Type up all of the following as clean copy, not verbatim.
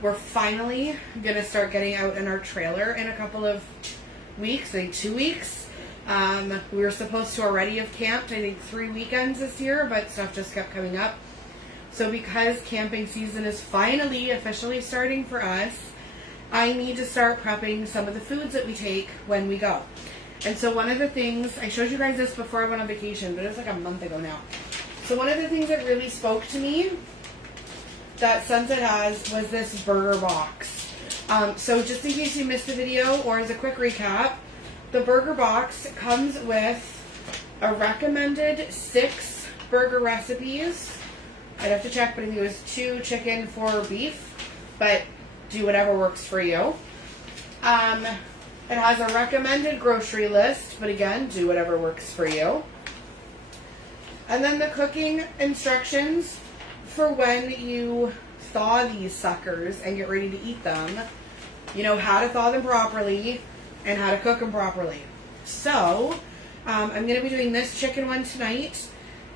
we're finally gonna start getting out in our trailer in a couple of weeks, I think 2 weeks. We were supposed to already have camped, I think 3 weekends this year, but stuff just kept coming up. So because camping season is finally officially starting for us, I need to start prepping some of the foods that we take when we go. And so one of the things, I showed you guys this before I went on vacation, but it was like a month ago now. So one of the things that really spoke to me that Sunset has was this burger box. So just in case you missed the video, or as a quick recap, the burger box comes with a recommended 6 burger recipes. I'd have to check, but I think it was 2 chicken, 4 beef, but do whatever works for you. It has a recommended grocery list, but again, do whatever works for you. And then the cooking instructions for when you thaw these suckers and get ready to eat them. You know how to thaw them properly and how to cook them properly. So, I'm going to be doing this chicken one tonight,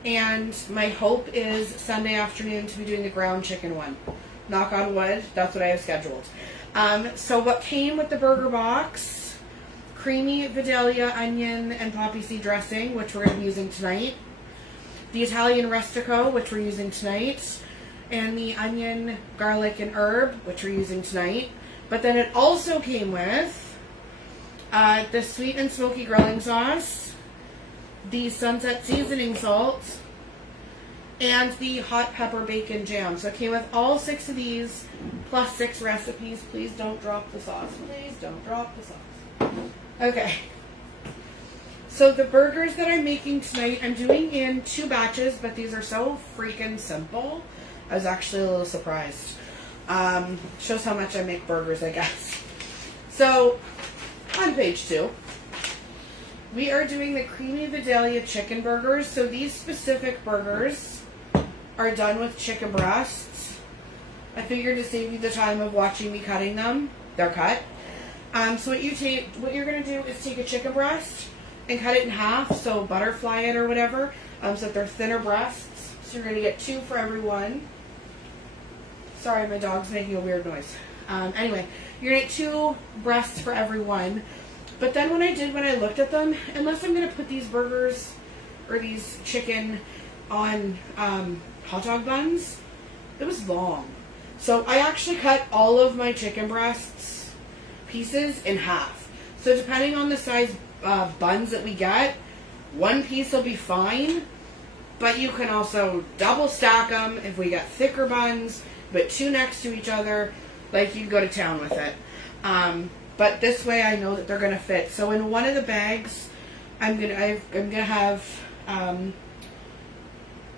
and my hope is Sunday afternoon to be doing the ground chicken one. Knock on wood, that's what I have scheduled. So what came with the burger box? Creamy Vidalia onion and poppy seed dressing, which we're going to be using tonight. The Italian Rustico, which we're using tonight. And the onion, garlic, and herb, which we're using tonight. But then it also came with the sweet and smoky grilling sauce, the Sunset seasoning salt, and the hot pepper bacon jam. So it came with all 6 of these, plus 6 recipes. Please don't drop the sauce. Please don't drop the sauce. Okay. So the burgers that I'm making tonight, I'm doing in 2 batches, but these are so freaking simple. I was actually a little surprised. Shows how much I make burgers, I guess. So, on page 2, we are doing the Creamy Vidalia chicken burgers. So these specific burgers are done with chicken breasts. I figured to save you the time of watching me cutting them, they're cut. So what you're going to do is take a chicken breast and cut it in half, so butterfly it or whatever, so that they're thinner breasts. So you're going to get 2 for every one. Sorry, my dog's making a weird noise. Anyway, you're going to get 2 breasts for every one. But then when I looked at them, unless I'm going to put these burgers or these chicken on hot dog buns, it was long. So I actually cut all of my chicken breasts pieces in half. So depending on the size buns that we get, 1 piece will be fine, but you can also double stack them if we get thicker buns, but 2 next to each other, like you can go to town with it. But this way I know that they're going to fit. So in one of the bags, I'm gonna have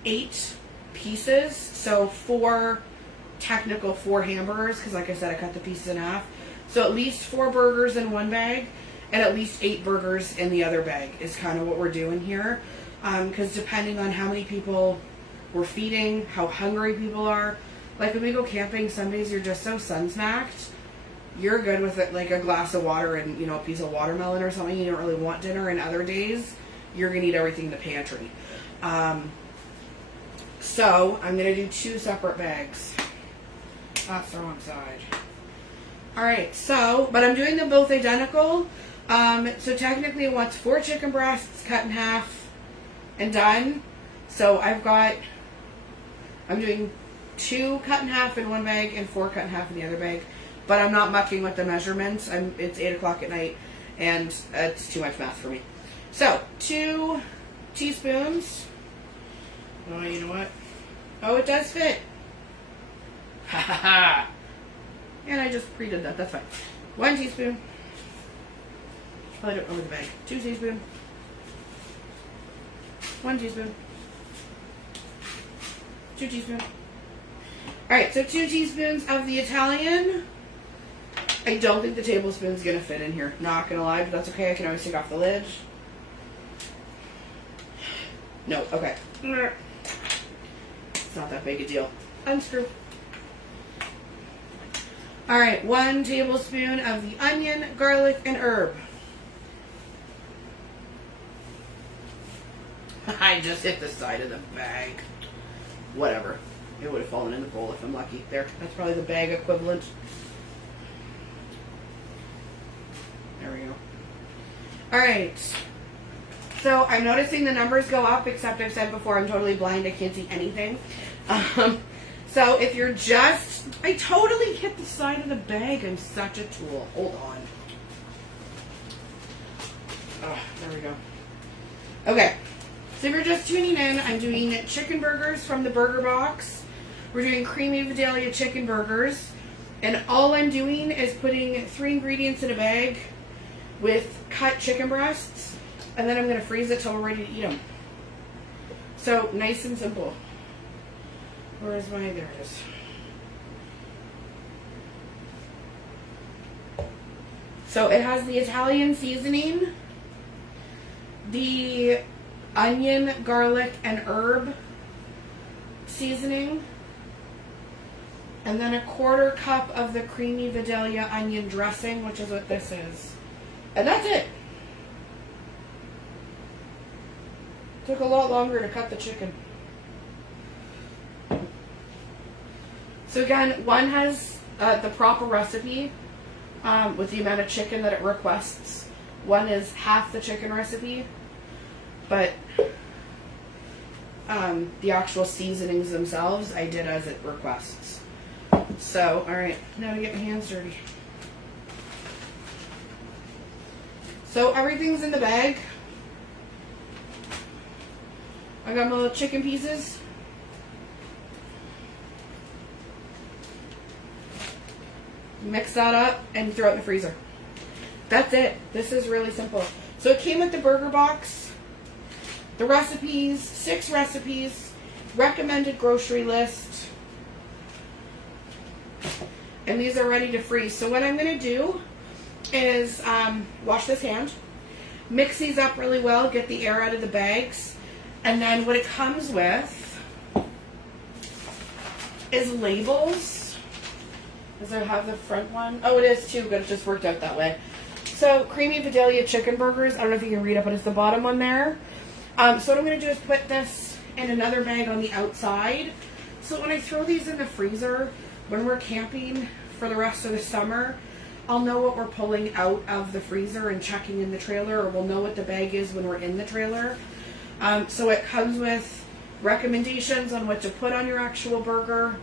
8 pieces, so 4 hamburgers, because like I said, I cut the pieces in half. So at least 4 burgers in one bag, and at least 8 burgers in the other bag is kind of what we're doing here. Because depending on how many people we're feeding, how hungry people are. Like when we go camping, some days you're just so sun-smacked, you're good with it, like a glass of water and, you know, a piece of watermelon or something. You don't really want dinner. And other days, you're going to eat everything in the pantry. So I'm going to do 2 separate bags. That's the wrong side. Alright, so, but I'm doing them both identical. So technically it wants 4 chicken breasts cut in half and done. So I'm doing 2 cut in half in one bag and 4 cut in half in the other bag. But I'm not mucking with the measurements. It's 8 o'clock at night and it's too much math for me. So, 2 teaspoons. Oh, you know what? Oh, it does fit. Ha ha ha. And I just pre-did that. That's fine. 1 teaspoon. Probably don't over the bag. 2 teaspoons. 1 teaspoon. 2 teaspoons. Alright, so 2 teaspoons of the Italian. I don't think the tablespoon's going to fit in here. Not going to lie, but that's okay. I can always take off the lid. No, okay. It's not that big a deal. Unscrew. Alright, 1 tablespoon of the onion, garlic, and herb. I just hit the side of the bag. Whatever. It would have fallen in the bowl if I'm lucky. There, that's probably the bag equivalent. There we go. All right. So I'm noticing the numbers go up, except I've said before, I'm totally blind. I can't see anything. So if you're just, I totally hit the side of the bag. I'm such a tool. Hold on. Oh, there we go. Okay. So if you're just tuning in, I'm doing chicken burgers from the burger box. We're doing creamy Vidalia chicken burgers. And all I'm doing is putting 3 ingredients in a bag with cut chicken breasts. And then I'm going to freeze it till we're ready to eat them. So nice and simple. Where's my, there it is. So it has the Italian seasoning, the onion, garlic, and herb seasoning, and then a 1/4 cup of the creamy Vidalia onion dressing, which is what this is. And that's it. Took a lot longer to cut the chicken. So again, one has the proper recipe with the amount of chicken that it requests. One is half the chicken recipe, but the actual seasonings themselves I did as it requests. So, all right, now to get my hands dirty. So everything's in the bag. I got my little chicken pieces. Mix that up and throw it in the freezer. That's it. This is really simple. So it came with the burger box, the recipes, 6 recipes, recommended grocery list, and these are ready to freeze. So what I'm going to do is wash this hand, mix these up really well, get the air out of the bags, and then what it comes with is labels. Does it have the front one? Oh, it is too, but it just worked out that way. So, creamy Vidalia chicken burgers. I don't know if you can read it, but it's the bottom one there. So what I'm going to do is put this in another bag on the outside. So when I throw these in the freezer, when we're camping for the rest of the summer, I'll know what we're pulling out of the freezer and checking in the trailer, or we'll know what the bag is when we're in the trailer. So it comes with recommendations on what to put on your actual burger,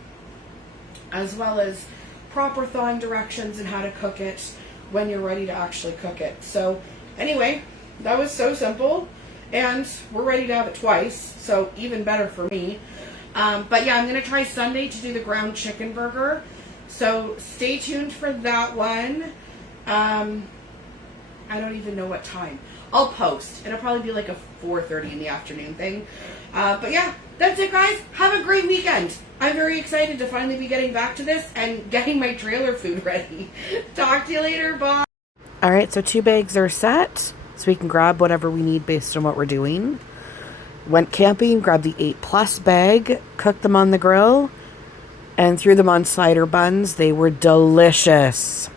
as well as proper thawing directions and how to cook it when you're ready to actually cook it. So anyway, that was so simple, and we're ready to have it twice, so even better for me. But yeah, I'm going to try Sunday to do the ground chicken burger, so stay tuned for that one. I don't even know what time. I'll post. It'll probably be like a 4:30 in the afternoon thing. But yeah, that's it, guys. Have a great weekend. I'm very excited to finally be getting back to this and getting my trailer food ready. Talk to you later. Bye. All right, so 2 bags are set, so we can grab whatever we need based on what we're doing. Went camping, grabbed the 8+ bag, cooked them on the grill, and threw them on slider buns. They were delicious.